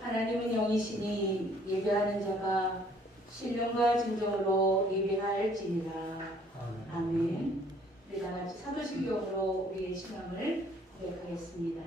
하나님은 영이시니 예배하는 자가 신령과 진정으로 예배할지니라. 아멘. 우리 다 같이 사도신경으로 우리의 신앙을 고백하겠습니다.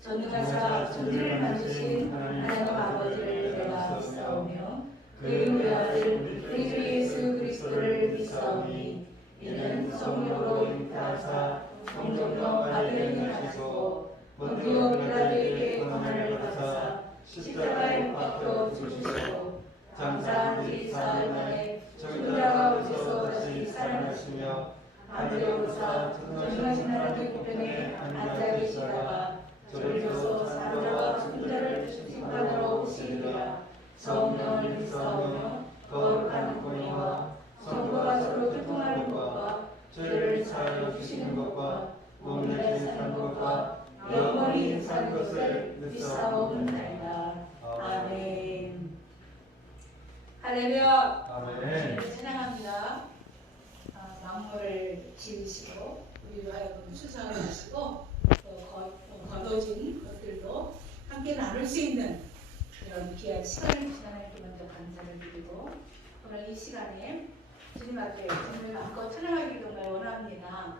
전능하사 천지를 만드신 하나님 아버지를 내가 믿사오며 그의 우리 아들 우리 주 예수 그리스도를 믿사오니 이는 성령으로 잉태하사 성령으로 아들을 낳으시고 본디오 빌라도에게 권한을 받으사 십자가에 못 박혀 죽으시고 장사한 지 사흘 만에 죽은 자 가운데서 다시 살아나시며 하늘에 오르사 전능하신 하나님 우편에 앉아 계시다가 저리로서 사는 자와 죽은 자를 심판하러 오시리라. 성령을 믿사오며 거룩한 공의와 성도가 서로 교통하는 것과 죄를 사하여 주시는 것과 몸을 사는 것과 영원히 사는 것을 믿사오나이다. 아멘. 할렐루야. 아멘. 찬양합니다. 만물을 지으시고 우리로 하여금 수상을 하시고 거둬진 것들도 함께 나눌 수 있는 이런 귀한 시간을 주신 하나님께 먼저 감사를 드리고 오늘 이 시간에 주님 앞에 주님을 마음껏 찬양하기를 정말 원합니다.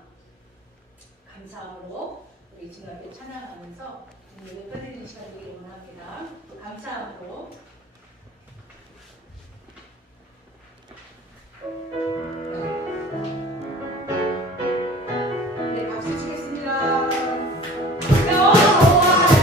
감사함으로 우리 주님 앞에 찬양하면서 주님을 예배드리는 시간 되기를 원합니다. 또 감사함으로 네, 박수 치겠습니다. 영원한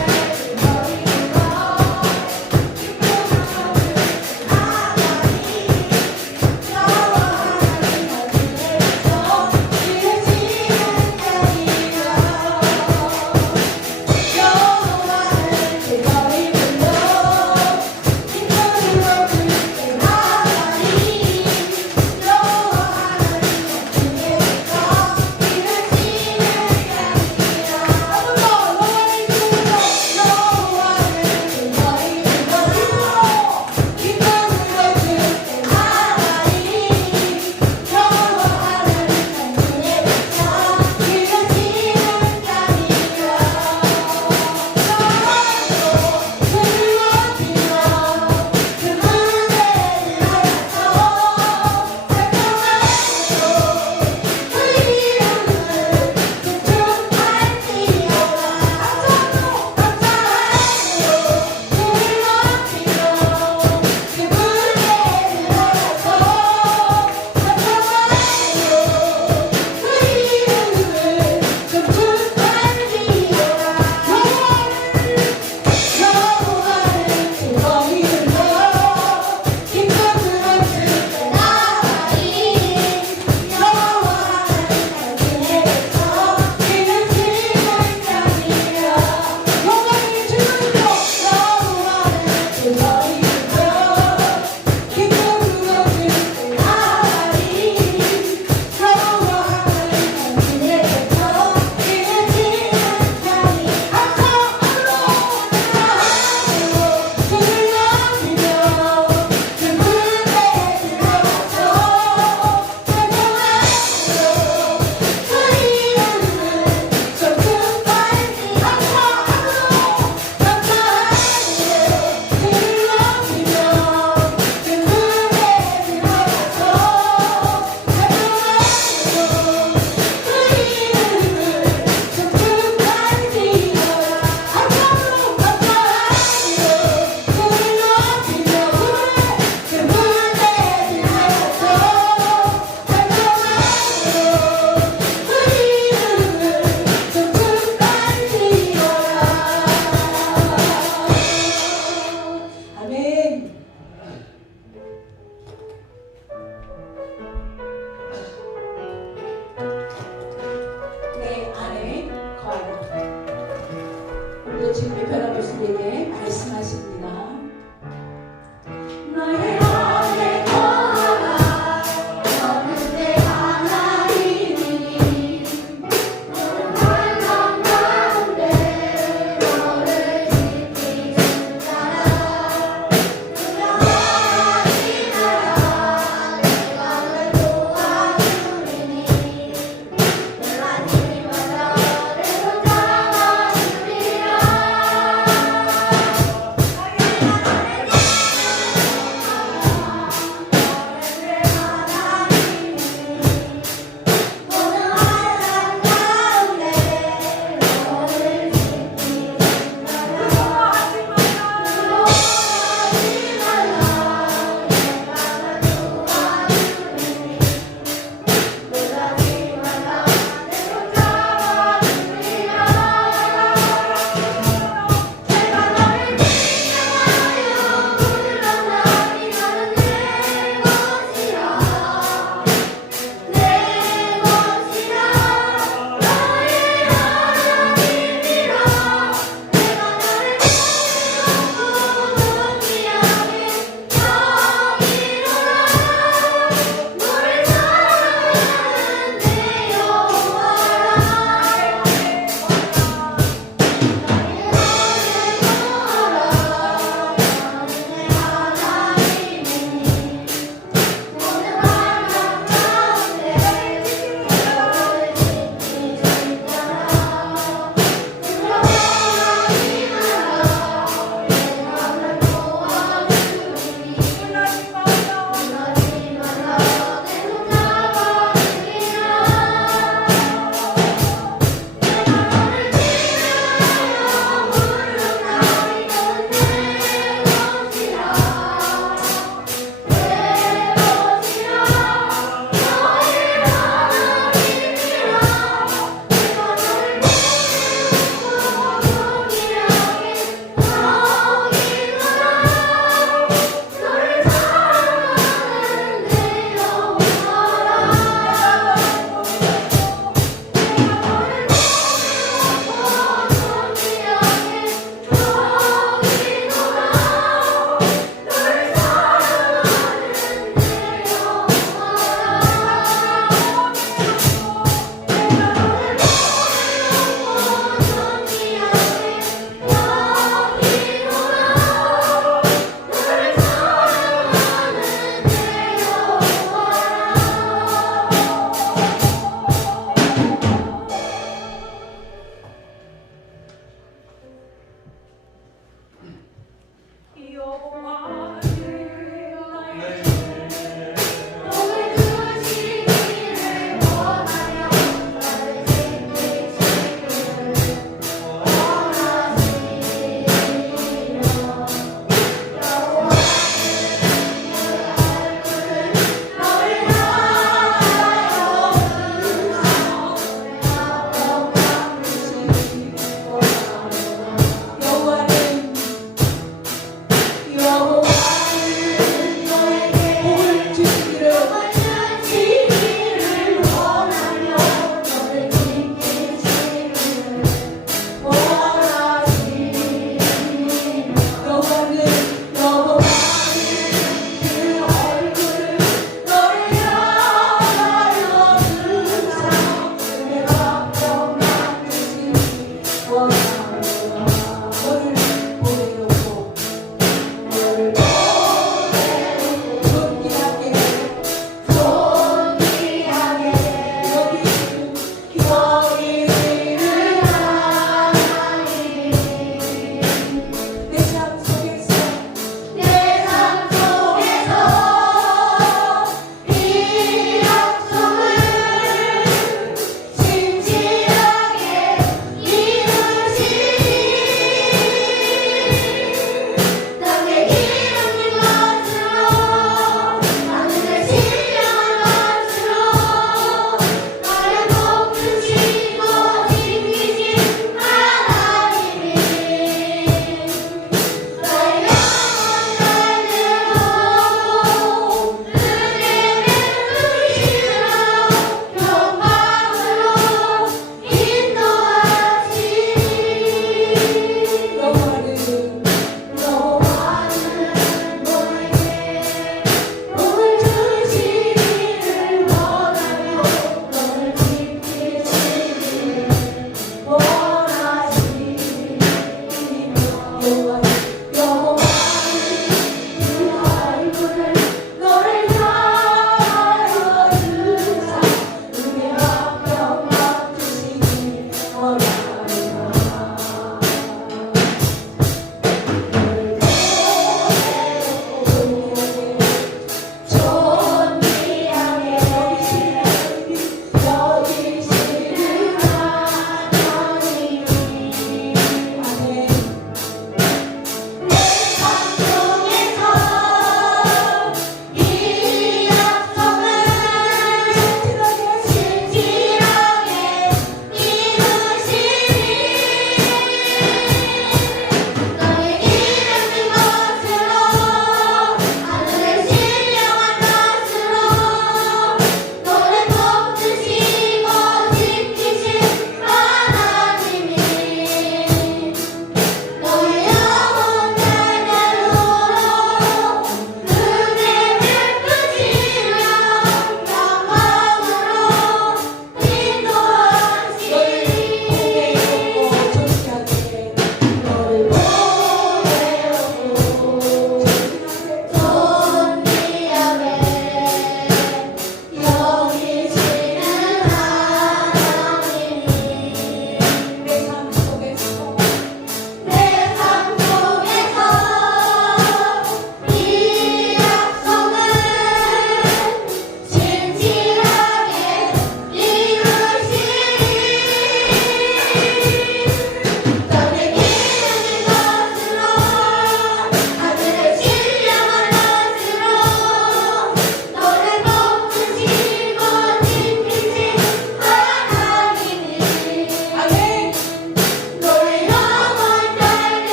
오늘도 주님의 변화교수에게 말씀하십니다. 너의 안에 거하라 너는 내 하나님이니 너는 환난 가운데 너를 지키는 자라 두려워하지 마라 내가 널 도와주리니 내가 힘을 너를 붙잡아주리라.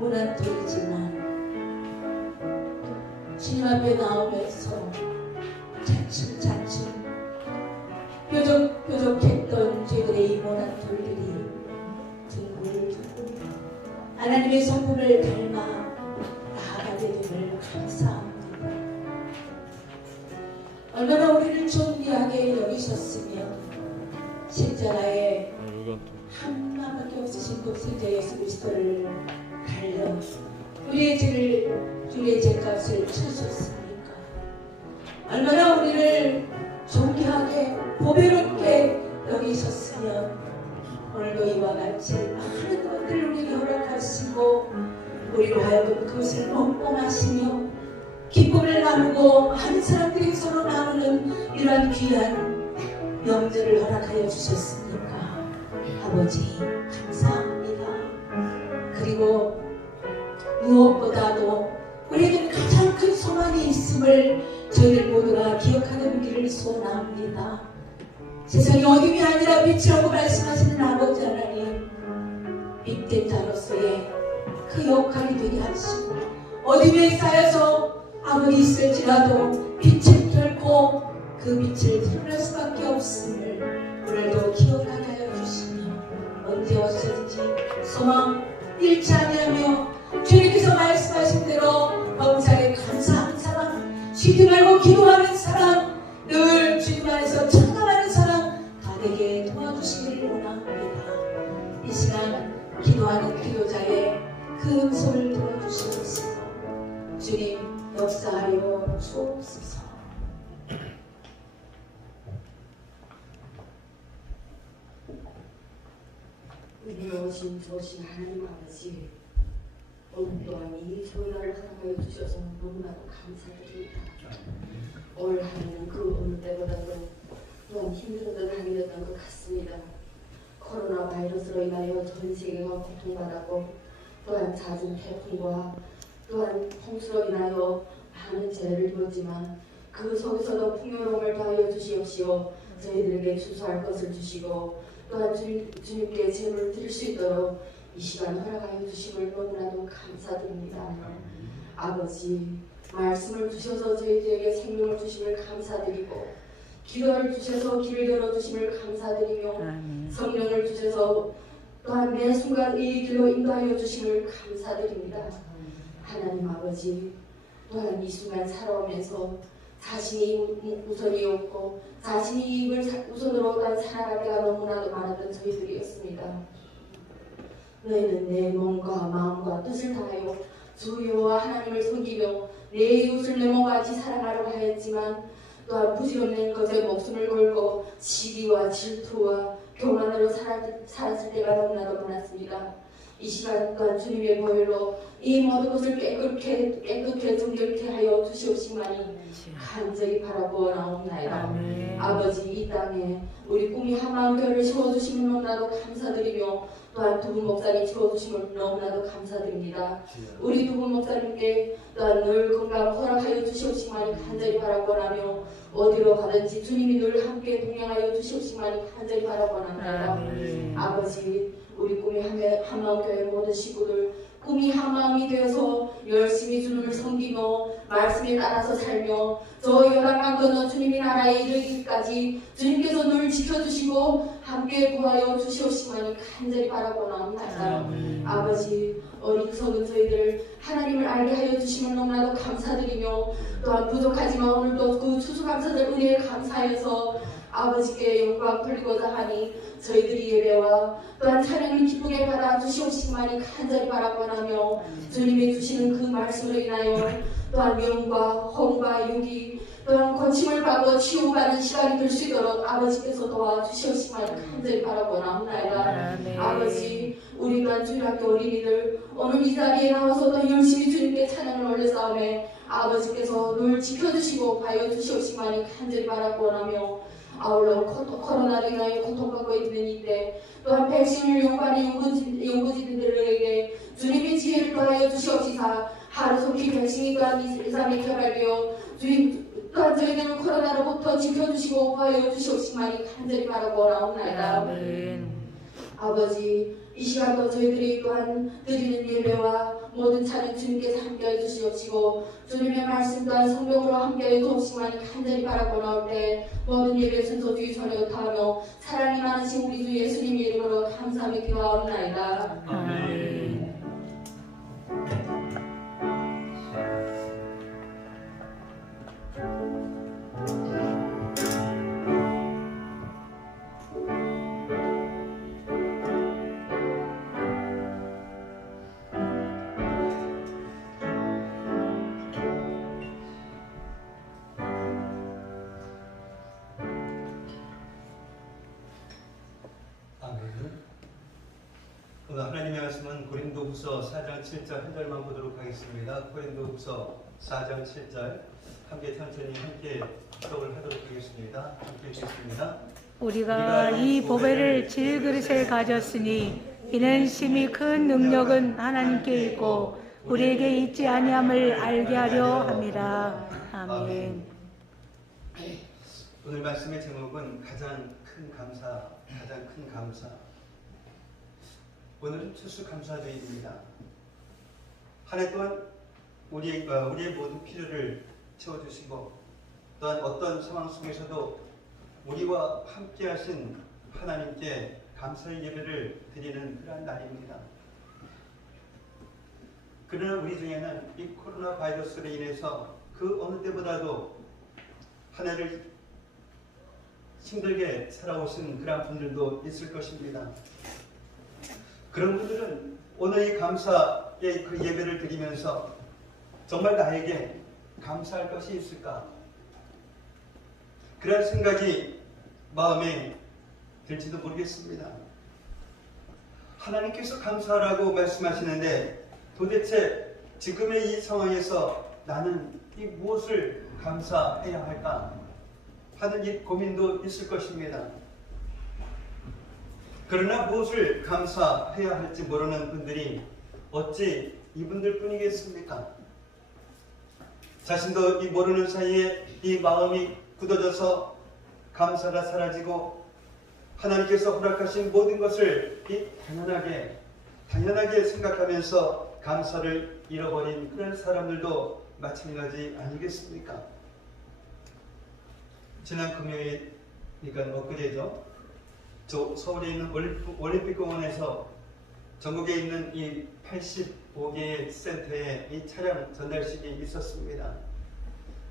무너뜨리지만 주님 앞에 나오면서 차츰차츰 뾰족뾰족했던 저희들의 이 모난 돌들이 둥글둥글 하나님의 성품을 닮아 나아가게 됨을 감사합니다. 얼마나 우리를 존귀하게 여기셨으면 십자가에 하나밖에 없으신 독생자 예수 그리스도를 달려 우리의 죄값을 치르셨습니까? 얼마나 우리를 존귀하게 보배롭게 여기셨으면 오늘도 이와 같이 많은 것들을 우리에게 허락하시고 우리로 하여금 그것을 몽몽하시며 기쁨을 나누고 많은 사람들이 서로 나누는 이러한 귀한 명절을 허락하여 주셨습니까? 아버지 감사합니다. 그리고 무엇보다도 우리에게는 가장 큰 소망이 있음을 저희들 모두가 기억하는 길을 소원합니다. 세상이 어둠이 아니라 빛이라고 말씀하시는 아버지 하나님, 빛된 자로서의 그 역할이 되게 하시고 어둠에 쌓여서 아무리 있을지라도 빛은 결코 그 빛을 드러낼 수밖에 없음을 오늘도 기억하게 하여 주시며 언제 어디서든지 소망 잃지 아니하며 주님께서 말씀하신 대로 범사에 감사하는 사람, 쉬지 말고 기도하는 사람, 늘 주님 안에서 찬양하는 사람 다 되게 도와주시기를 원합니다. 이 시간 기도하는 기도자의 그 음성을 들어주시옵소서. 주님 역사하여 주옵소서. 은혜로우신 좋으신 하나님 아버지, 오늘 또한 이 좋은 날을 허락하여 주셔서 너무나도 감사드립니다. 올 한해는 그 어느 때보다도 또한 힘든 한 해였던 것 같습니다. 코로나 바이러스로 인하여 전 세계가 고통받았고 또한 잦은 태풍과 또한 홍수로 인하여 많은 재해를 입었지만 그 속에서도 풍요로움을 더하여 주시옵시오. 저희들에게 추수할 것을 주시고 또한 주님께 제물을 드릴 수 있도록 이 시간 허락하여 주심을 너무나도 감사드립니다. 아버지, 말씀을 주셔서 저희들에게 생명을 주심을 감사드리고 기도를 주셔서 길을 열어주심을 감사드리며 성령을 주셔서 또한 매 순간 이 길로 인도하여 주심을 감사드립니다. 하나님 아버지, 또한 이 순간 살아오면서 자신이 우선이었고 자신이 이익을 우선으로 살아갈 때가 너무나도 많았던 저희들이었습니다. 너희는 내 몸과 마음과 뜻을 다하여 주 여호와 하나님을 섬기며 내 이웃을 내 몸과 같이 사랑하려고 하였지만 또한 부지런한 것에 목숨을 걸고 시기와 질투와 교만으로 살았을 때가 너무나도 많았습니다. 이 시간 또한 주님의 보혈로 이 모든 것을 깨끗게 정결케 하여 주시옵시마니 간절히 바라보아나옵나이다. 아버지, 이 땅에 우리 꿈이 한마음교회를 세워주시면 너무나도 감사드리며 또한 두 분 목사님 세워주시면 너무나도 감사드립니다. 우리 두 분 목사님께 또한 늘 건강 허락하여 주시옵시마니 간절히 바라보나며 어디로 가든지 주님이 늘 함께 동행하여 주시옵시마니 간절히 바라보나이다. 아버지, 우리 꿈이 한마음교회 모든 식구들 꿈이 한마음이 되어서 열심히 주님을 섬기며 말씀에 따라서 살며 저 열악한 건너 주님의 나라에 이르기까지 주님께서 늘 지켜주시고 함께 구하여 주시옵시마니 간절히 바라보나옵나이다. 아버지, 어리석은 저희들 하나님을 알게 하여 주시면 너무나도 감사드리며 또한 부족하지만 오늘도 그 추수감사들 은혜에 감사해서 아버지께 영광 돌리고자 하니 저희들이 예배와 또한 찬양을 기쁘게 받아 주시옵시기만이 간절히 바라고나며 주님이 주시는 그 말씀으로 인하여 또한 명과 혼과 육이 또한 고침을 받고 치유받는 시간이 될 수 있도록 아버지께서 도와주시옵시기만이 간절히 바라고나옵나이다. 아버지, 우리 또한 주일학교 어린이들 오늘 이 자리에 나와서도 열심히 주님께 찬양을 올려싸움에 아버지께서 늘 지켜주시고 봐여 주시옵시기만이 간절히 바라고나며 아울러 코로나로 인하여 고통받고 있는 이때 또한 백신을 연구하는 연구진들에게 주님의 지혜를 더하여 주시옵시사 하루속히 백신이 또한 2-3일 개발되어 또한 저희들을 코로나로부터 지켜주시고 보호하여 주시옵시마니 간절히 바라보나옵나이다. 아버지, 이 시간도 저희들이 또한 드리는 예배와 모든 찬양 주님께서 함께해 주시옵시고 주님의 말씀 또한 성령으로 함께해 주옵시마니 간절히 바라보나올 때 모든 예배 순서 주의 전에 다하며 사랑이 많으신 우리 주 예수님 이름으로 감사하며 기도하옵나이다. 아멘. 오늘 하나님의 말씀은 고린도후서 4장 7절 한 절만 보도록 하겠습니다. 고린도후서 4장 7절 함께 천천히 함께 기록을 하도록 하겠습니다. 함께 읽겠습니다. 우리가 이 보배를 질그릇에 가졌으니 이는 심히 큰 능력은 하나님께 있고 우리에게 있지 아니함을 알게 하려 함이라. 아멘. 오늘 말씀의 제목은 가장 큰 감사, 가장 큰 감사. 오늘은 추수감사주일입니다. 한 해 동안 우리의 모든 필요를 채워주시고 또한 어떤 상황 속에서도 우리와 함께하신 하나님께 감사의 예배를 드리는 그러한 날입니다. 그러나 우리 중에는 이 코로나 바이러스로 인해서 그 어느 때보다도 한 해를 힘들게 살아오신 그런 분들도 있을 것입니다. 그런 분들은 오늘 이 감사의 그 예배를 드리면서 정말 나에게 감사할 것이 있을까? 그런 생각이 마음에 들지도 모르겠습니다. 하나님께서 감사하라고 말씀하시는데 도대체 지금의 이 상황에서 나는 이 무엇을 감사해야 할까 하는 이 고민도 있을 것입니다. 그러나 무엇을 감사해야 할지 모르는 분들이 어찌 이분들 뿐이겠습니까? 자신도 이 모르는 사이에 이 마음이 굳어져서 감사가 사라지고 하나님께서 허락하신 모든 것을 이 당연하게 생각하면서 감사를 잃어버린 그런 사람들도 마찬가지 아니겠습니까? 지난 금요일이니까 엊그제죠. 서울에 있는 올림픽공원에서 전국에 있는 이 85개의 센터에 이 차량 전달식이 있었습니다.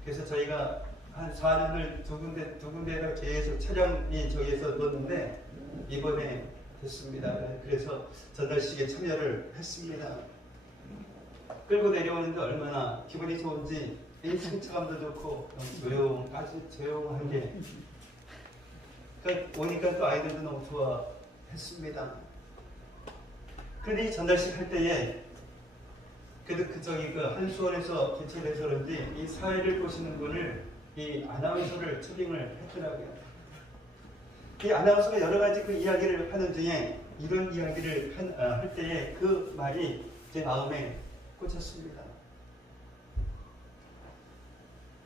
그래서 저희가 한 4년을 두 군데에다 계속 차량이 저기에서 넣었는데 이번에 됐습니다. 그래서 전달식에 참여를 했습니다. 끌고 내려오는데 얼마나 기분이 좋은지 이 승차감도 좋고 아주 조용한 게 그러니까 오니까 또 아이들도 너무 좋아했습니다. 그런데 이 전달식 할 때에 그래도 그 한수원에서 개최해서 그런지 이 사회를 보시는 분을 이 아나운서를 초빙을 했더라고요. 이 아나운서가 여러 가지 그 이야기를 하는 중에 이런 이야기를 할 때에 그 말이 제 마음에 꽂혔습니다.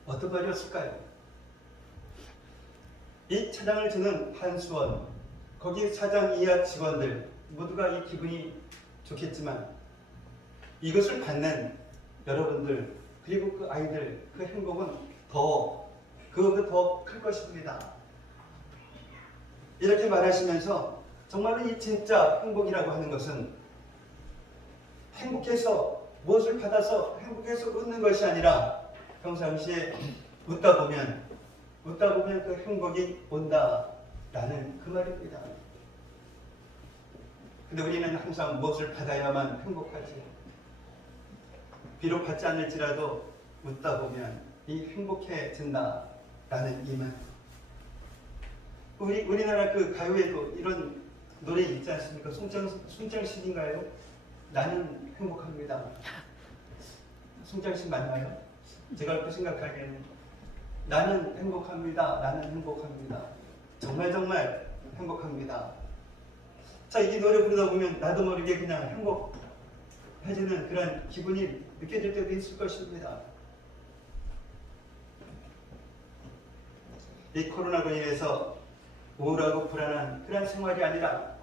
어떤 말이었을까요? 이 차량을 주는 한수원, 거기 사장 이하 직원들 모두가 이 기분이 좋겠지만 이것을 받는 여러분들 그리고 그 아이들 그 행복은 그것도 더 클 것입니다. 이렇게 말하시면서 정말로 이 진짜 행복이라고 하는 것은 행복해서 무엇을 받아서 행복해서 웃는 것이 아니라 평상시에 웃다 보면 그 행복이 온다라는 그 말입니다. 근데 우리는 항상 무엇을 받아야만 행복하지. 비록 받지 않을지라도 웃다 보면 이 행복해진다라는 이 말. 우리나라 그 가요에도 이런 노래 있지 않습니까? 송장식인가요? 나는 행복합니다. 송장식 맞나요? 제가 그렇게 생각하기에는 나는 행복합니다. 나는 행복합니다. 정말 행복합니다. 자, 이 노래 부르다 보면 나도 모르게 그냥 행복해지는 그런 기분이 느껴질 때도 있을 것입니다. 이 코로나로 인해서 우울하고 불안한 그런 생활이 아니라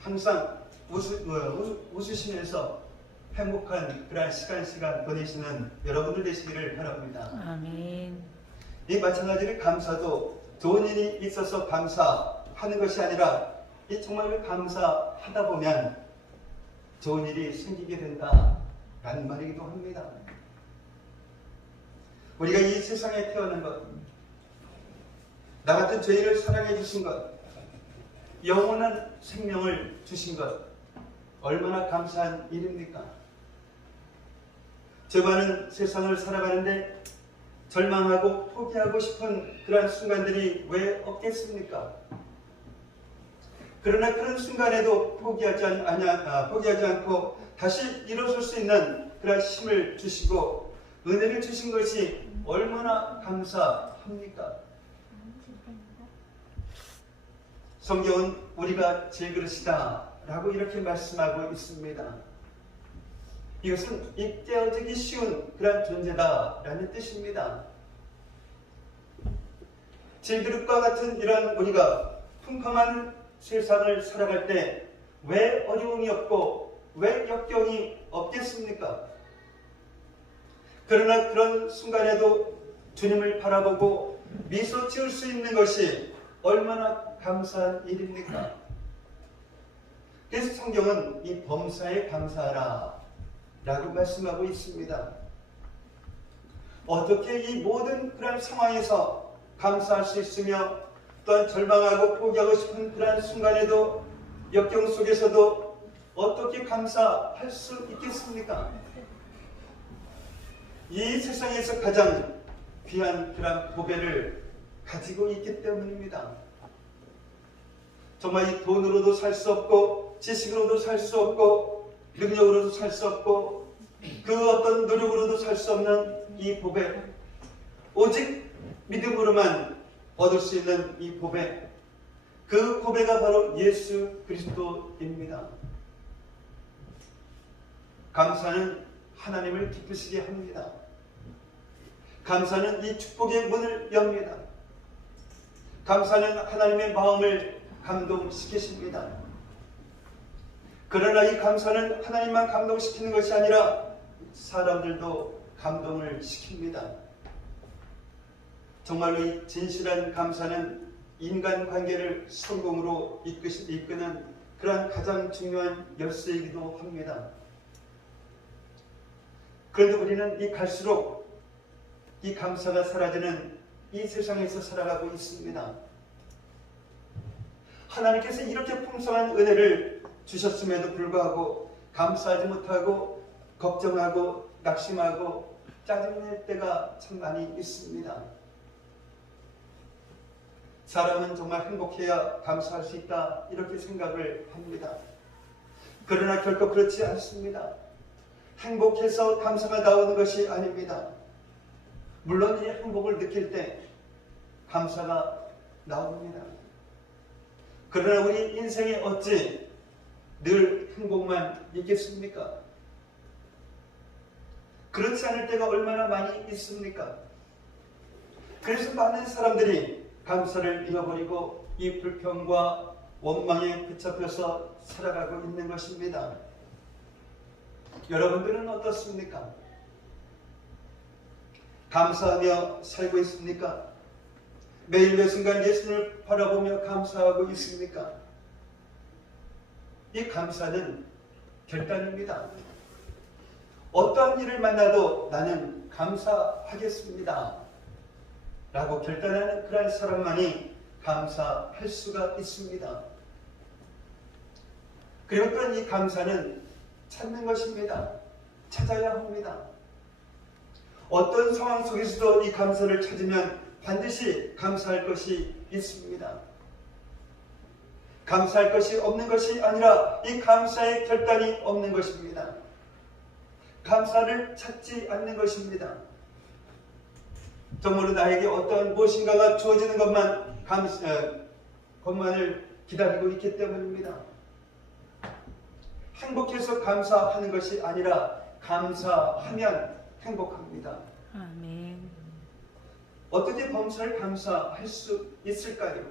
항상 웃으시면서 행복한 그런 시간 보내시는 여러분들 되시기를 바랍니다. 아멘. 이 마찬가지로 감사도 좋은 일이 있어서 감사하는 것이 아니라 이 정말 감사하다 보면 좋은 일이 생기게 된다라는 말이기도 합니다. 우리가 이 세상에 태어난 것, 나 같은 죄인을 사랑해 주신 것, 영원한 생명을 주신 것, 얼마나 감사한 일입니까? 저 많은 세상을 살아가는데 절망하고 포기하고 싶은 그러한 순간들이 왜 없겠습니까? 그러나 그런 순간에도 포기하지 않고 다시 일어설 수 있는 그런 힘을 주시고 은혜를 주신 것이 얼마나 감사합니까? 성경은 우리가 질그릇이다 라고 이렇게 말씀하고 있습니다. 이것은 입대어지기 쉬운 그런 존재다라는 뜻입니다. 질그릇과 같은 이런 우리가 풍성한 세상을 살아갈 때 왜 어려움이 없고 왜 역경이 없겠습니까? 그러나 그런 순간에도 주님을 바라보고 미소 지을 수 있는 것이 얼마나 감사한 일입니까? 그래서 성경은 이 범사에 감사하라 라고 말씀하고 있습니다. 어떻게 이 모든 그런 상황에서 감사할 수 있으며 또한 절망하고 포기하고 싶은 그런 순간에도 역경 속에서도 어떻게 감사할 수 있겠습니까? 이 세상에서 가장 귀한 그런 보배를 가지고 있기 때문입니다. 정말 이 돈으로도 살 수 없고 지식으로도 살 수 없고 능력으로도 살 수 없고 그 어떤 노력으로도 살 수 없는 이 보배, 오직 믿음으로만 얻을 수 있는 이 보배, 그 보배가 바로 예수 그리스도입니다. 감사는 하나님을 기쁘시게 합니다. 감사는 이 축복의 문을 엽니다. 감사는 하나님의 마음을 감동시키십니다. 그러나 이 감사는 하나님만 감동시키는 것이 아니라 사람들도 감동을 시킵니다. 정말로 이 진실한 감사는 인간관계를 성공으로 이끄는 그러한 가장 중요한 열쇠이기도 합니다. 그런데 우리는 이 갈수록 이 감사가 사라지는 이 세상에서 살아가고 있습니다. 하나님께서 이렇게 풍성한 은혜를 주셨음에도 불구하고 감사하지 못하고 걱정하고 낙심하고 짜증낼 때가 참 많이 있습니다. 사람은 정말 행복해야 감사할 수 있다 이렇게 생각을 합니다. 그러나 결코 그렇지 않습니다. 행복해서 감사가 나오는 것이 아닙니다. 물론 이 행복을 느낄 때 감사가 나옵니다. 그러나 우리 인생에 어찌 늘 행복만 있겠습니까? 그렇지 않을 때가 얼마나 많이 있습니까? 그래서 많은 사람들이 감사를 잃어버리고 이 불평과 원망에 붙잡혀서 살아가고 있는 것입니다. 여러분들은 어떻습니까? 감사하며 살고 있습니까? 매일 매 순간 예수님을 바라보며 감사하고 있습니까? 이 감사는 결단입니다. 어떠한 일을 만나도 나는 감사하겠습니다 라고 결단하는 그런 사람만이 감사할 수가 있습니다. 그리고 또한 이 감사는 찾는 것입니다. 찾아야 합니다. 어떤 상황 속에서도 이 감사를 찾으면 반드시 감사할 것이 있습니다. 감사할 것이 없는 것이 아니라 이 감사의 결단이 없는 것입니다. 감사를 찾지 않는 것입니다. 정말로 나에게 어떠한 무엇인가가 주어지는 것만을 기다리고 있기 때문입니다. 행복해서 감사하는 것이 아니라 감사하면 행복합니다. 아멘. 어떻게 범사를 감사할 수 있을까요?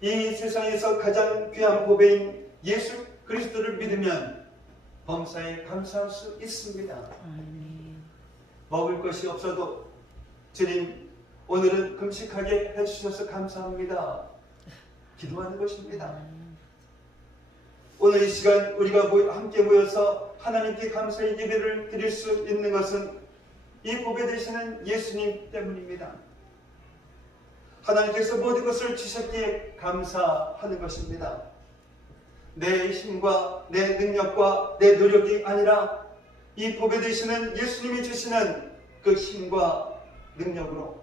이 세상에서 가장 귀한 보배인 예수 그리스도를 믿으면 범사에 감사할 수 있습니다. 아멘. 먹을 것이 없어도 주님 오늘은 금식하게 해주셔서 감사합니다. 기도하는 것입니다. 오늘 이 시간 우리가 함께 모여서 하나님께 감사의 예배를 드릴 수 있는 것은 이 보배 되시는 예수님 때문입니다. 하나님께서 모든 것을 주셨기에 감사하는 것입니다. 내 힘과 내 능력과 내 노력이 아니라 이 보배 되시는 예수님이 주시는 그 힘과 능력으로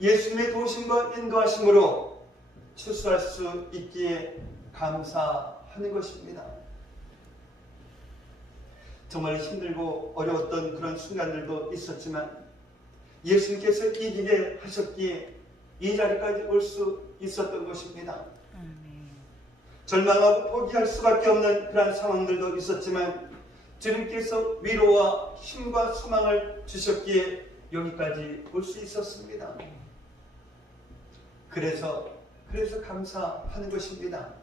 예수님의 도우심과 인도하심으로 추수할 수 있기에 감사하는 것입니다. 정말 힘들고 어려웠던 그런 순간들도 있었지만 예수님께서 이기게 하셨기에 이 자리까지 올 수 있었던 것입니다. 절망하고 포기할 수밖에 없는 그런 상황들도 있었지만 주님께서 위로와 힘과 소망을 주셨기에 여기까지 올 수 있었습니다. 그래서 감사하는 것입니다.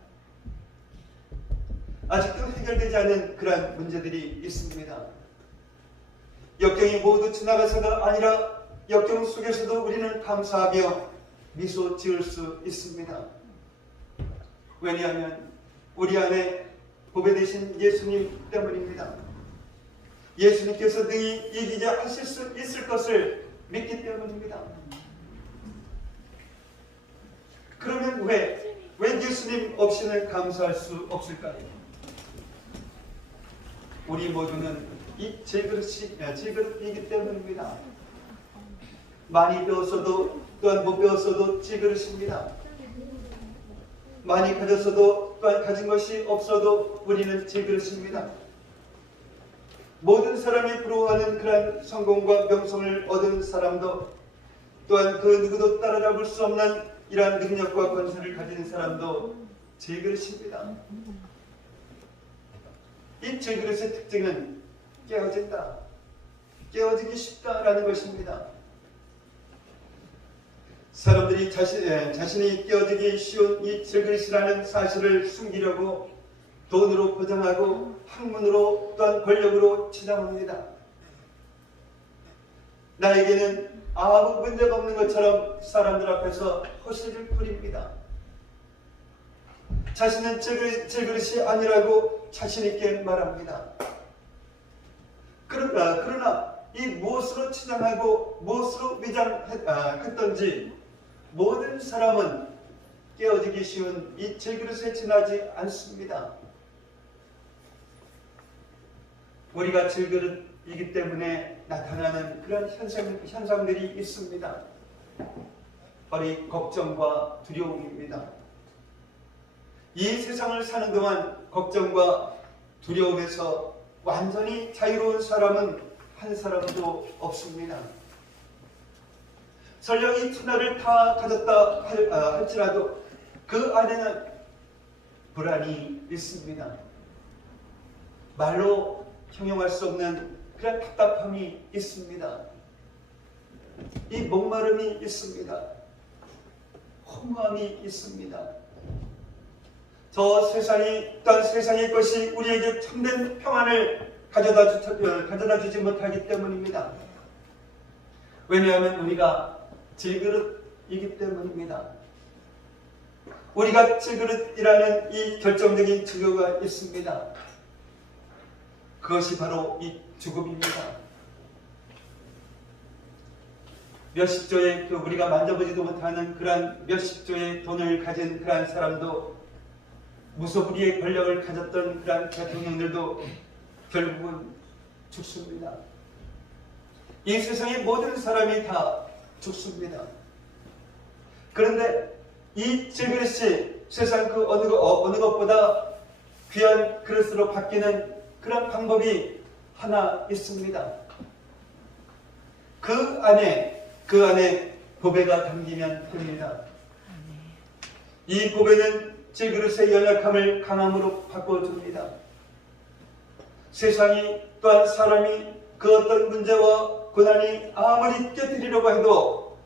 아직도 해결되지 않은 그러한 문제들이 있습니다. 역경이 모두 지나가서가 아니라 역경 속에서도 우리는 감사하며 미소 지을 수 있습니다. 왜냐하면 우리 안에 보배 되신 예수님 때문입니다. 예수님께서 능히 이기게 하실 수 있을 것을 믿기 때문입니다. 그러면 왜 예수님 없이는 감사할 수 없을까요? 우리 모두는 이 질그릇이기 때문입니다. 많이 배웠어도 또한 못 배웠어도 질그릇입니다. 많이 가졌어도 또한 가진 것이 없어도 우리는 질그릇입니다. 모든 사람이 부러워하는 그런 성공과 명성을 얻은 사람도 또한 그 누구도 따라잡을 수 없는 이러한 능력과 권세를 가진 사람도 질그릇입니다. 이 질그릇의 특징은 깨어진다, 깨어지기 쉽다라는 것입니다. 사람들이 자신이 깨어지기 쉬운 이 질그릇이라는 사실을 숨기려고 돈으로 포장하고 학문으로 또한 권력으로 치장합니다. 나에게는 아무 문제가 없는 것처럼 사람들 앞에서 허세를 부립니다. 자신은 질그릇이 아니라고 자신있게 말합니다. 그러나 이 무엇으로 치장하고 무엇으로 위장했던지 모든 사람은 깨어지기 쉬운 이 질그릇에 지나지 않습니다. 우리가 질그릇이기 때문에 나타나는 그런 현상들이 있습니다. 바로 이 걱정과 두려움입니다. 이 세상을 사는 동안 걱정과 두려움에서 완전히 자유로운 사람은 한 사람도 없습니다. 설령 이 투나를 다 가졌다 할지라도 그 안에는 불안이 있습니다. 말로 형용할 수 없는 그런 답답함이 있습니다. 이 목마름이 있습니다. 허무함이 있습니다. 저 세상이 또한 세상의 것이 우리에게 참된 평안을 가져다 주지 못하기 때문입니다. 왜냐하면 우리가 질그릇이기 때문입니다. 우리가 질그릇이라는 이 결정적인 증거가 있습니다. 그것이 바로 이 죽음입니다. 몇십 조의 우리가 만져보지도 못하는 그러한 몇십 조의 돈을 가진 그러한 사람도 무소불위의 권력을 가졌던 그러한 대통령들도 결국은 죽습니다. 이 세상의 모든 사람이 다 죽습니다. 그런데 이 질그릇이 세상 그 어느 것보다 귀한 그릇으로 바뀌는 그런 방법이 하나 있습니다. 그 안에 보배가 담기면 됩니다. 이 보배는 질그릇의 연약함을 강함으로 바꿔줍니다. 세상이 또한 사람이 그 어떤 문제와 고난이 아무리 깨뜨리려고 해도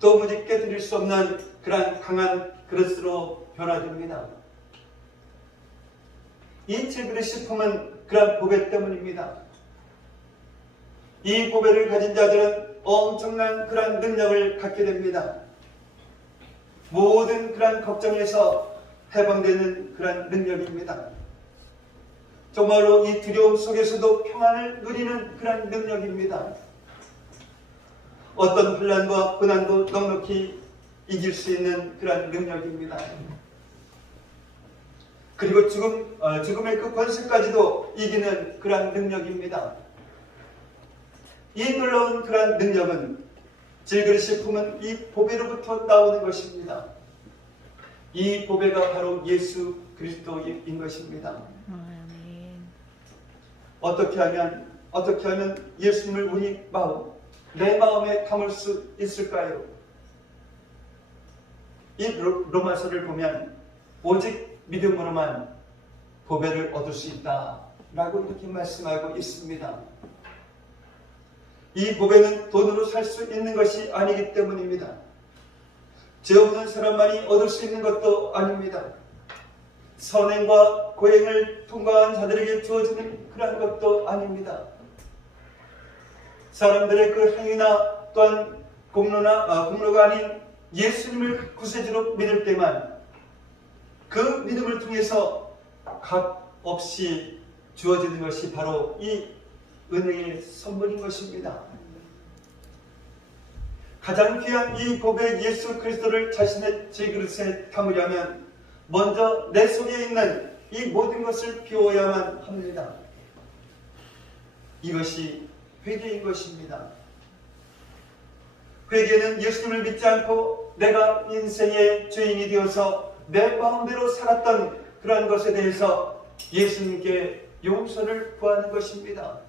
도무지 깨뜨릴 수 없는 그러한 강한 그릇으로 변화됩니다. 이 질그릇이 품은 그러한 보배 때문입니다. 이 보배를 가진 자들은 엄청난 그러한 능력을 갖게 됩니다. 모든 그러한 걱정에서 해방되는 그러한 능력입니다. 정말로 이 두려움 속에서도 평안을 누리는 그러한 능력입니다. 어떤 혼란과 고난도 넉넉히 이길 수 있는 그러한 능력입니다. 그리고 죽음의 그 권세까지도 이기는 그러한 능력입니다. 이 놀라운 그러한 능력은 질그릇이 품은 이 보배로부터 나오는 것입니다. 이 보배가 바로 예수 그리스도인 것입니다. 어떻게 하면 예수님을 우리 내 마음에 담을 수 있을까요? 이 로마서를 보면 오직 믿음으로만 보배를 얻을 수 있다라고 이렇게 말씀하고 있습니다. 이 보배는 돈으로 살 수 있는 것이 아니기 때문입니다. 죄 없는 사람만이 얻을 수 있는 것도 아닙니다. 선행과 고행을 통과한 자들에게 주어지는 그런 것도 아닙니다. 사람들의 그 행위나 또한 공로가 아닌 예수님을 구세주로 믿을 때만 그 믿음을 통해서 값 없이 주어지는 것이 바로 이 은혜의 선물인 것입니다. 가장 귀한 이 보배 예수 그리스도를 자신의 질그릇에 담으려면 먼저 내 속에 있는 이 모든 것을 비워야만 합니다. 이것이 회개인 것입니다. 회개는 예수님을 믿지 않고 내가 인생의 주인이 되어서 내 마음대로 살았던 그러한 것에 대해서 예수님께 용서를 구하는 것입니다.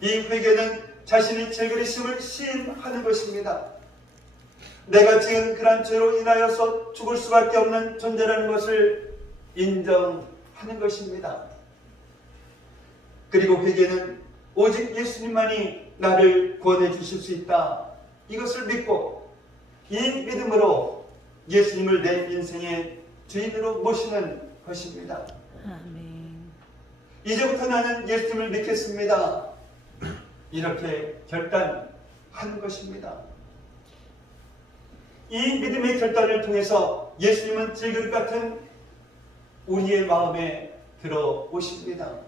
이 회개는 자신의 질그리심을 시인하는 것입니다. 내가 지은 그런 죄로 인하여서 죽을 수밖에 없는 존재라는 것을 인정하는 것입니다. 그리고 회개는 오직 예수님만이 나를 구원해 주실 수 있다, 이것을 믿고 이 믿음으로 예수님을 내 인생의 주인으로 모시는 것입니다. 아멘. 이제부터 나는 예수님을 믿겠습니다, 이렇게 결단하는 것입니다. 이 믿음의 결단을 통해서 예수님은 질그릇 같은 우리의 마음에 들어오십니다.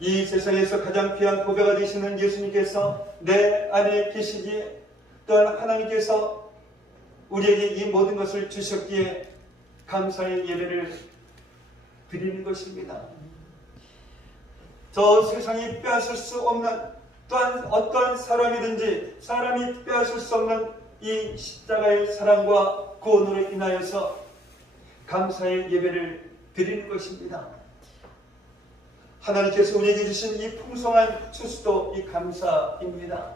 이 세상에서 가장 귀한 보배가 되시는 예수님께서 내 안에 계시기에, 또한 하나님께서 우리에게 이 모든 것을 주셨기에 감사의 예배를 드리는 것입니다. 저 세상이 빼앗을 수 없는, 또한 어떠한 사람이든지 사람이 빼앗을 수 없는 이 십자가의 사랑과 구원으로 인하여서 감사의 예배를 드리는 것입니다. 하나님께서 우리에게 주신 이 풍성한 추수도 이 감사입니다.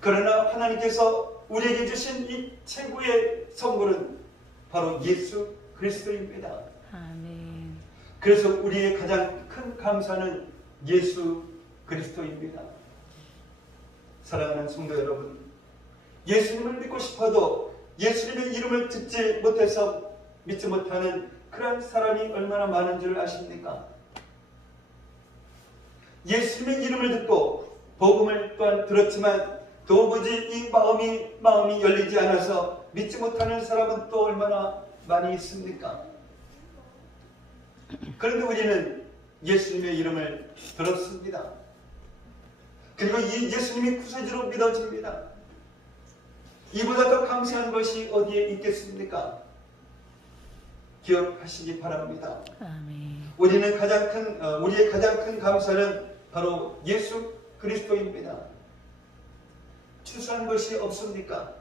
그러나 하나님께서 우리에게 주신 이 최고의 선물은 바로 예수 그리스도입니다. 아멘. 그래서 우리의 가장 큰 감사는 예수 그리스도입니다. 사랑하는 성도 여러분, 예수님을 믿고 싶어도 예수님의 이름을 듣지 못해서 믿지 못하는 그런 사람이 얼마나 많은 줄 아십니까? 예수님의 이름을 듣고 복음을 또한 들었지만 도무지 이 마음이 열리지 않아서 믿지 못하는 사람은 또 얼마나 많이 있습니까? 그런데 우리는 예수님의 이름을 들었습니다. 그리고 이 예수님이 구세주로 믿어집니다. 이보다 더 감사한 것이 어디에 있겠습니까? 기억하시기 바랍니다. 아멘. 우리의 가장 큰 감사는 바로 예수 그리스도입니다. 추수한 것이 없습니까?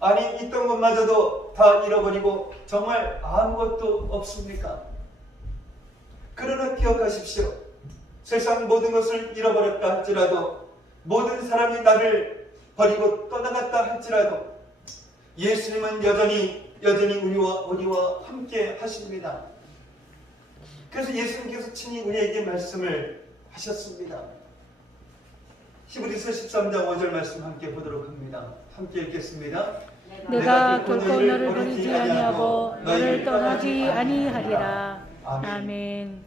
아니, 있던 것마저도 다 잃어버리고 정말 아무것도 없습니까? 그러나 기억하십시오. 세상 모든 것을 잃어버렸다 할지라도, 모든 사람이 나를 버리고 떠나갔다 할지라도 예수님은 여전히 우리와 함께 하십니다. 그래서 예수님께서 친히 우리에게 말씀을 하셨습니다. 히브리서 13장 5절 말씀 함께 보도록 합니다. 함께 읽겠습니다. 내가 결코 너를 버리지 아니하고 너를 떠나지 아니하리라. 아멘.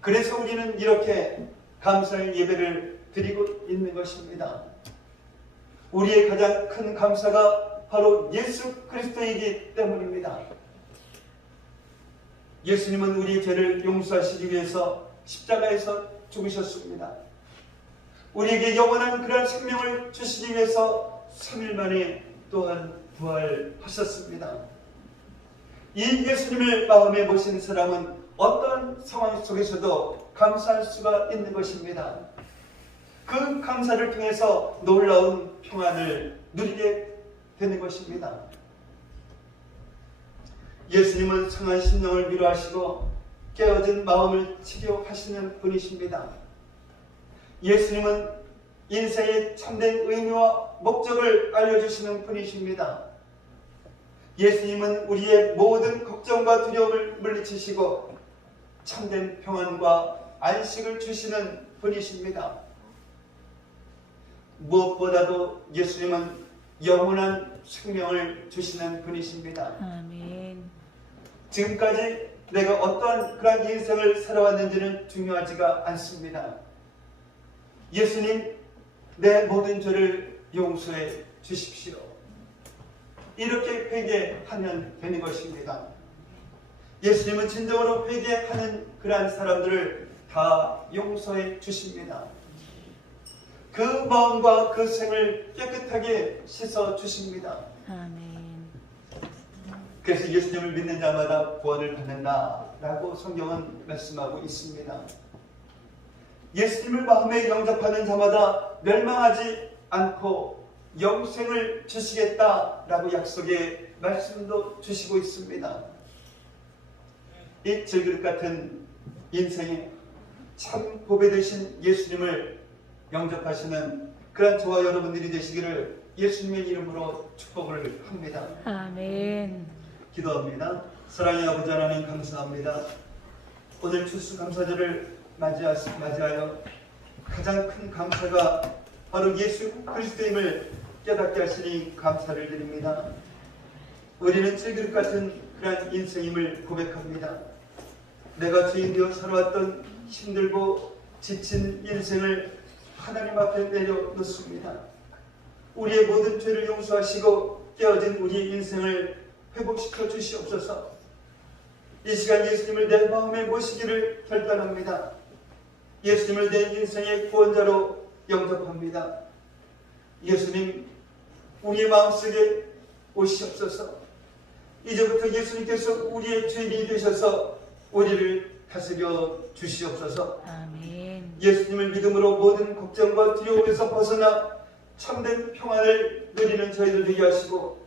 그래서 우리는 이렇게 감사의 예배를 드리고 있는 것입니다. 우리의 가장 큰 감사가 바로 예수 그리스도이기 때문입니다. 예수님은 우리의 죄를 용서하시기 위해서 십자가에서 죽으셨습니다. 우리에게 영원한 그런 생명을 주시기 위해서 3일 만에 또한 부활하셨습니다. 이 예수님을 마음에 모신 사람은 어떤 상황 속에서도 감사할 수가 있는 것입니다. 그 감사를 통해서 놀라운 평안을 누리게 되는 것입니다. 예수님은 상한 심령을 위로하시고 깨어진 마음을 치료하시는 분이십니다. 예수님은 인생의 참된 의미와 목적을 알려주시는 분이십니다. 예수님은 우리의 모든 걱정과 두려움을 물리치시고 참된 평안과 안식을 주시는 분이십니다. 무엇보다도 예수님은 영원한 생명을 주시는 분이십니다. 아멘. 지금까지 내가 어떠한 그런 인생을 살아왔는지는 중요하지가 않습니다. 예수님, 내 모든 죄를 용서해 주십시오. 이렇게 회개하면 되는 것입니다. 예수님은 진정으로 회개하는 그러한 사람들을 다 용서해 주십니다. 그 마음과 그 생을 깨끗하게 씻어 주십니다. 아멘. 그래서 예수님을 믿는 자마다 구원을 받는다라고 성경은 말씀하고 있습니다. 예수님을 마음에 영접하는 자마다 멸망하지 않고 영생을 주시겠다라고 약속의 말씀도 주시고 있습니다. 이 질그릇 같은 인생에 참 보배 되신 예수님을 영접하시는 그런 저와 여러분들이 되시기를 예수님의 이름으로 축복을 합니다. 아멘. 기도합니다. 사랑의 아버지 하나님 감사합니다. 오늘 추수감사절을 맞이하여 가장 큰 감사가 바로 예수 그리스도임을 깨닫게 하시니 감사를 드립니다. 우리는 찔그릇 같은 그런 인생임을 고백합니다. 내가 죄인 되어 살아왔던 힘들고 지친 인생을 하나님 앞에 내려놓습니다. 우리의 모든 죄를 용서하시고 깨어진 우리의 인생을 회복시켜 주시옵소서. 이 시간 예수님을 내 마음에 모시기를 결단합니다. 예수님을 내 인생의 구원자로 영접합니다. 예수님, 우리의 마음속에 오시옵소서. 이제부터 예수님께서 우리의 죄인이 되셔서 우리를 다스려 주시옵소서. 아멘. 예수님을 믿음으로 모든 걱정과 두려움에서 벗어나 참된 평안을 누리는 저희들 되게 하시고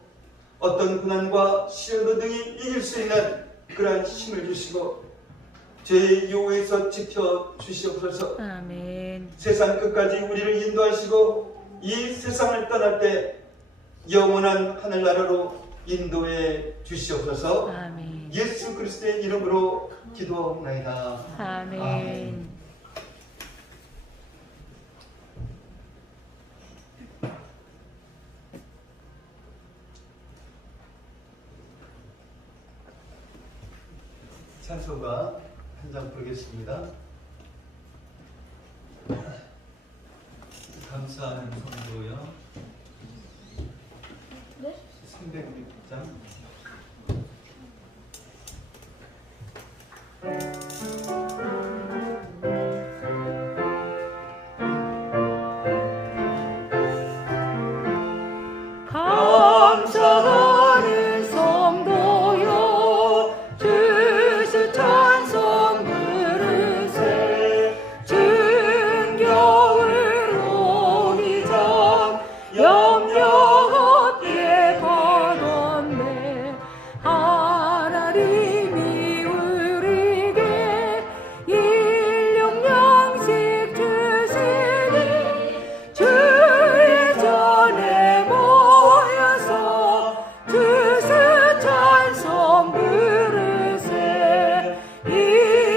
어떤 고난과 시련도 등이 이길 수 있는 그러한 힘을 주시고 죄의 유혹에서 지켜 주시옵소서. 아멘. 세상 끝까지 우리를 인도하시고 이 세상을 떠날 때 영원한 하늘나라로 인도해 주시옵소서. 아멘. 예수 그리스도의 이름으로 기도하옵나이다. 아멘. 아멘. 찬송가 한 장 부르겠습니다. 감사하는 성도여. 306장. 감사하는 성도여 주스 찬송 부르세 증겨울 오기 전 염려 없게 받았네. 하나님이 우리에게 일용 양식 주시니 주의 전에 모여서 주스 찬송 부르세. 이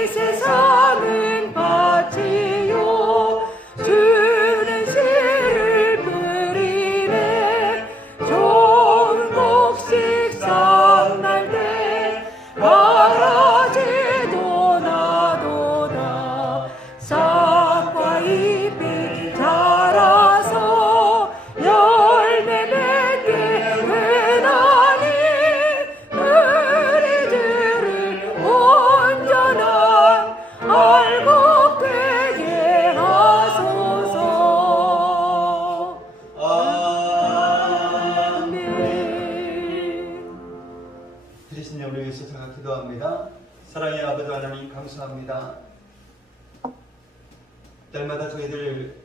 세상은 밭이요 주는 씨를 뿌리네. 좋은 곡식 싹날 때 바라지도 나도다. 싹과 잎이 자라서 열매 맺게 되나니 우리들을 온전한 알곡 되게 하소서. 아멘. 들으신 영을 위해서 제가 기도합니다. 사랑의 아버지 하나님 감사합니다. 날마다 저희들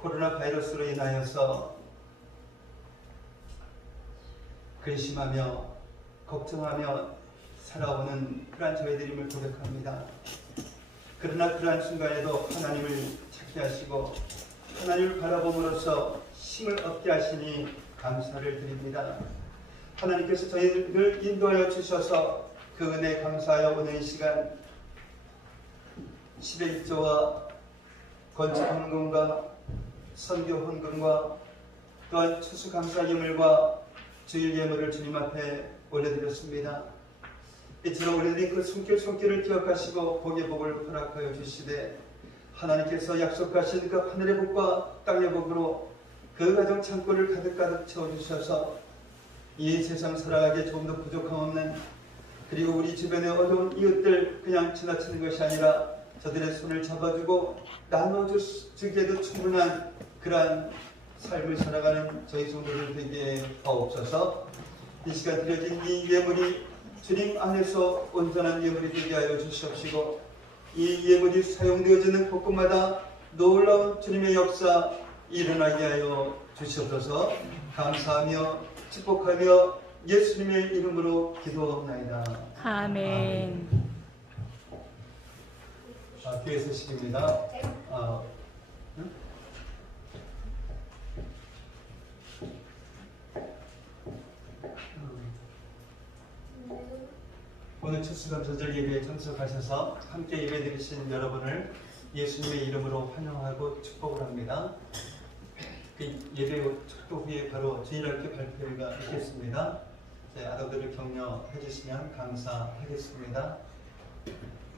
코로나 바이러스로 인하여서 근심하며 걱정하며 살아오는 그러한 저희들임을 고백합니다. 그러나 그러한 순간에도 하나님을 찾게 하시고 하나님을 바라봄으로써 힘을 얻게 하시니 감사를 드립니다. 하나님께서 저희를 인도하여 주셔서 그 은혜에 감사하여 오늘 이 시간 10의 입조와 건축 헌금과 선교 헌금과 또한 추수감사 예물과 주일 예물을 주님 앞에 올려드렸습니다. 이처럼 우리들이 그 손길을 기억하시고 복의 복을 허락하여 주시되 하나님께서 약속하신 그 하늘의 복과 땅의 복으로 그 가정 창고를 가득 채워주셔서 이 세상 살아가기에 조금도 부족함 없는, 그리고 우리 주변의 어려운 이웃들 그냥 지나치는 것이 아니라 저들의 손을 잡아주고 나눠주기에도 충분한 그러한 삶을 살아가는 저희 성도들 되게 하옵소서. 이 시간 드려진 이 예물이 주님 안에서 온전한 예물이 되게 하여 주시옵시고 이 예물이 사용되어지는 곳곳마다 놀라운 주님의 역사 일어나게 하여 주시옵소서. 감사하며 축복하며 예수님의 이름으로 기도하옵나이다. 아멘. 교회 소식입니다. 응? 오늘 추수감사절 예배에 참석하셔서 함께 예배드리신 여러분을 예수님의 이름으로 환영하고 축복을 합니다. 그 예배 축도 후에 바로 주일학교 발표회가 있겠습니다. 아동들을 격려해 주시면 감사하겠습니다.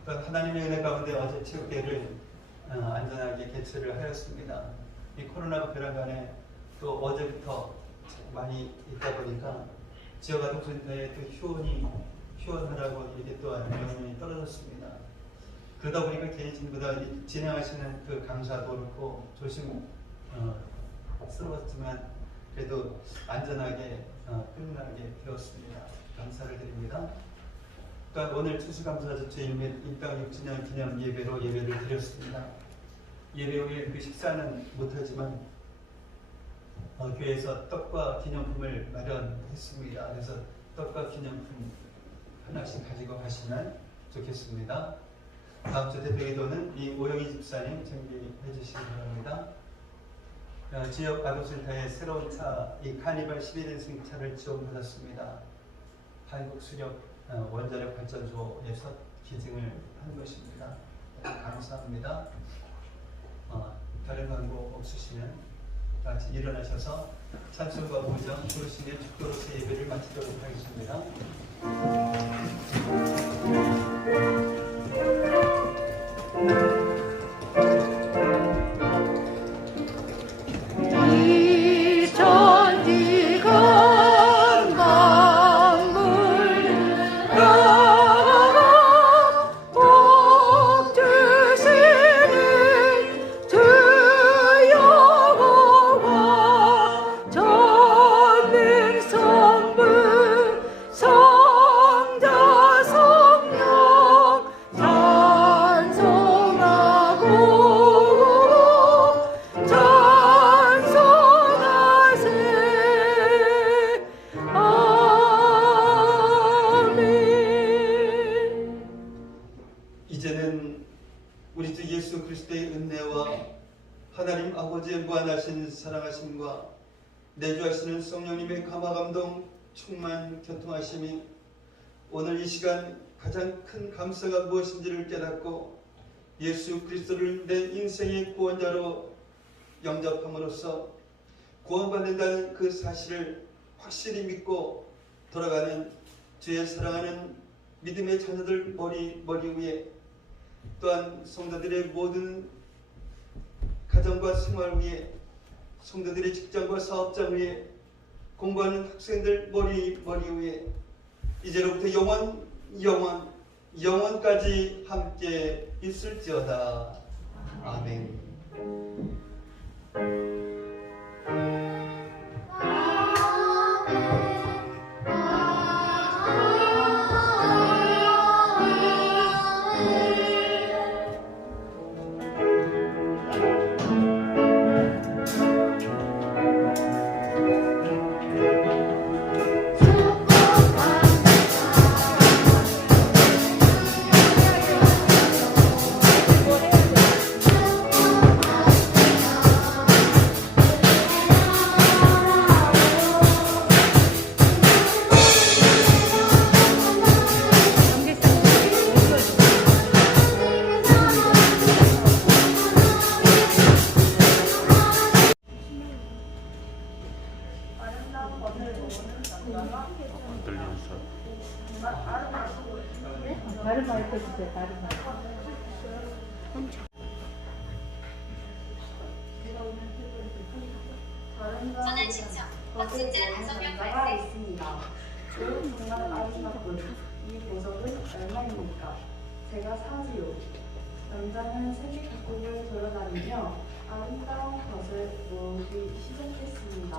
하나님의 은혜 가운데 어제 체육대회를 안전하게 개최를 하였습니다. 이 코로나가 변화간에 또 어제부터 많이 있다 보니까 지역 아동센터에 또 휴원하라고 이렇게 또 명령이 떨어졌습니다. 그러다 보니까 개인진보다 진행하시는 그 강사도 그렇고 조심스러웠지만 그래도 안전하게 끝나게 되었습니다. 감사를 드립니다. 그러니까 오늘 추수감사절 주일및 입당 6주년 기념 예배로 예배를 드렸습니다. 예배 후에 그 식사는 못하지만 교회에서 떡과 기념품을 마련했습니다. 그래서 떡과 기념품 하나씩 가지고 가시면 좋겠습니다. 다음 주 대표기도는 이 오영희 집사님 준비해 주시기 바랍니다. 지역 아동센터의 새로운 차, 이 카니발 12년생 차를 지원받았습니다. 한국수력 원자력 발전소에서 기증을 한 것입니다. 감사합니다. 다른 광고 없으시면 같이 일어나셔서 찬송과 보정 부르시며 축도로서 예배를 마치도록 하겠습니다. 이제는 우리 주 예수 그리스도의 은혜와 하나님 아버지의 무한하신 사랑하심과 내주하시는 성령님의 감화감동 충만 교통하심이 오늘 이 시간 가장 큰 감사가 무엇인지를 깨닫고 예수 그리스도를 내 인생의 구원자로 영접함으로써 구원받는다는 그 사실을 확실히 믿고 돌아가는 주의 사랑하는 믿음의 자녀들 머리 위에 또한 성도들의 모든 가정과 생활 위에 성도들의 직장과 사업장 위에 공부하는 학생들 머리 위에 이제로부터 영원까지 함께 있을지어다. 아멘. 다른 말 해주세요. 다른 말. 전환 신청. 확진자 5명 발생. 있습니다. 정말 아름답군. 이 보석은 얼마입니까? 제가 사지요. 남자는 세계 각국을 돌아다니며 아름다운 것을 모으기 시작했습니다.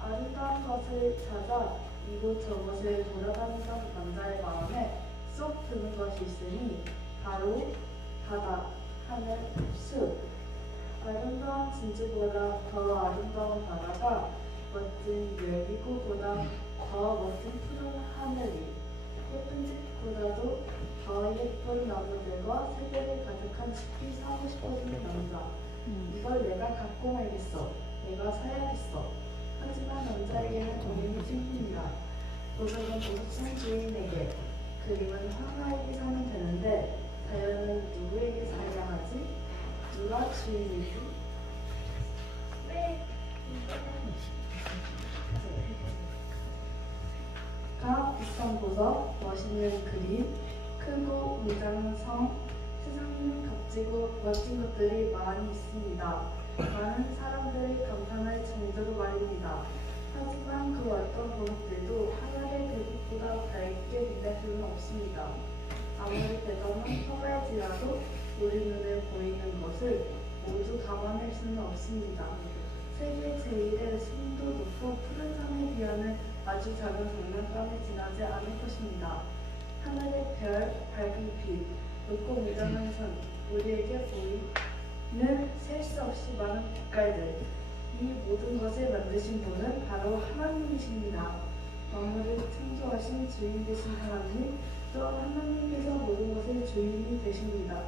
아름다운 것을 찾아 이곳저곳을 돌아다니던 남자의 마음에 쏙 드는 것이 있으니 바로 바다, 하늘, 숲. 아름다운 진주보다 더 아름다운 바다가 멋진 멸기구보다 더 멋진 푸른 하늘이 예쁜 집보다도 더 예쁜 나무들과 새들이 가득한 숲이 사고 싶어지는 남자. 이걸 내가 갖고 말겠어. 내가 사야겠어. 하지만 남자에게는 돈이 친구입니다. 보석은 보석성 주인에게, 그림은 화가에게 사면 되는데 자연은 누구에게 사야 하지? 누가 주인이지? 가 비싼 보석, 멋있는 그림, 크고 웅장한 성, 세상에는 값지고 멋진 것들이 많이 있습니다. 많은 사람들이 감탄할 정도로 말입니다. 하지만 그 어떤 보석들도 하늘의 불빛보다 밝게 빛날 수는 없습니다. 아무리 대단한 화가일지라도 우리 눈에 보이는 것을 모두 담아낼 수는 없습니다. 세계 제1의 심도 높고 푸른 산에 비하는 아주 작은 장난감에 지나지 않을 것입니다. 하늘의 별, 밝은 빛, 높고 무장한 산, 우리에게 보이는 셀 수 없이 많은 빛깔들, 이 모든 것을 만드신 분은 바로 하나님이십니다. 만물을 창조하신 주인 되신 하나님, 또한 하나님께서 모든 것의 주인이 되십니다.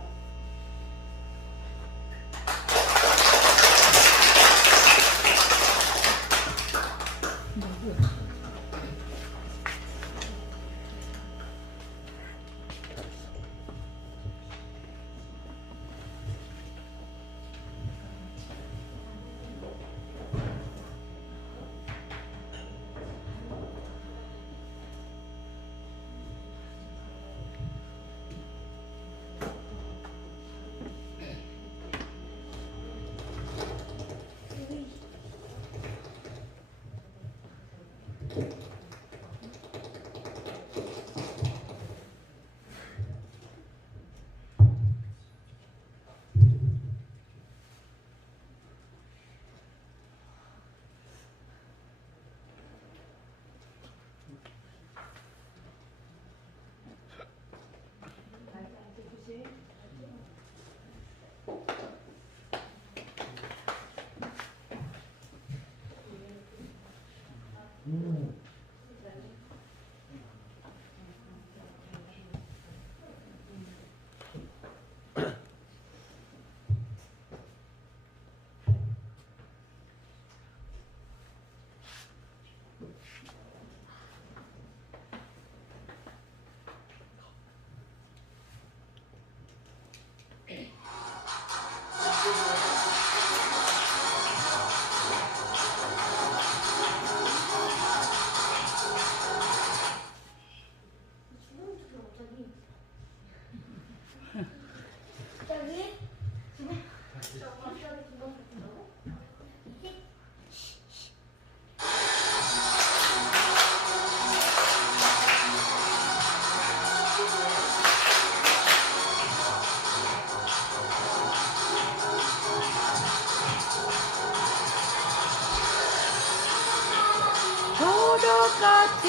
도덕같이